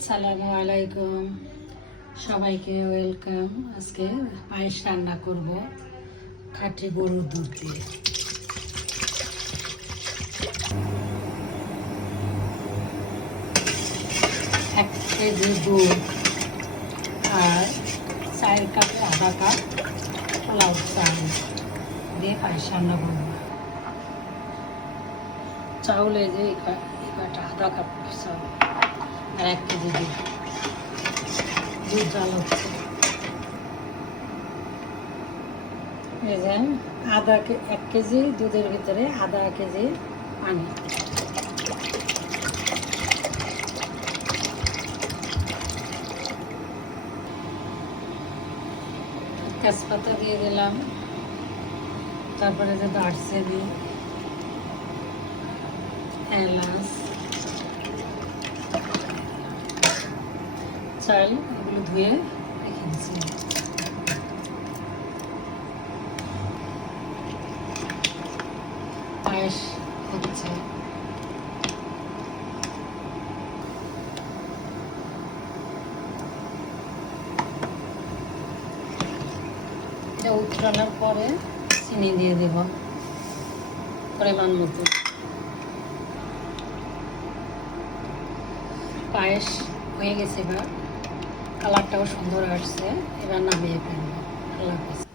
আসসালামু আলাইকুম, সবাইকে ওয়েলকাম। আজকে পায়েস রান্না করব খাঁটি গরুর দুধ দিয়ে। এক কেজি দুধ আর 4 কাপে আধা কাপ পোলাও চাল দিয়ে পায়েস রান্না করব। চাউলে যে এটা আধা কাপ চাউল আর 1 কেজি দুধ জাল হচ্ছে। এই যে 1 কেজি দুধের ভিতরে আধা কেজি পানি। তেজপাতা দিয়ে দিলাম, তারপরে যে দারচিনি, এলাচ, চাল এগুলো ধুয়ে রেখে দিচ্ছি। পায়েস হচ্ছে। এটা উতরানোর পরে চিনি দিয়ে দেব পরিমাণ মতো। পায়েস হয়ে গেছে, এবার কালারটাও সুন্দর আসছে। এবার নামিয়ে ফেলবো। আল্লাহ হাফেজ।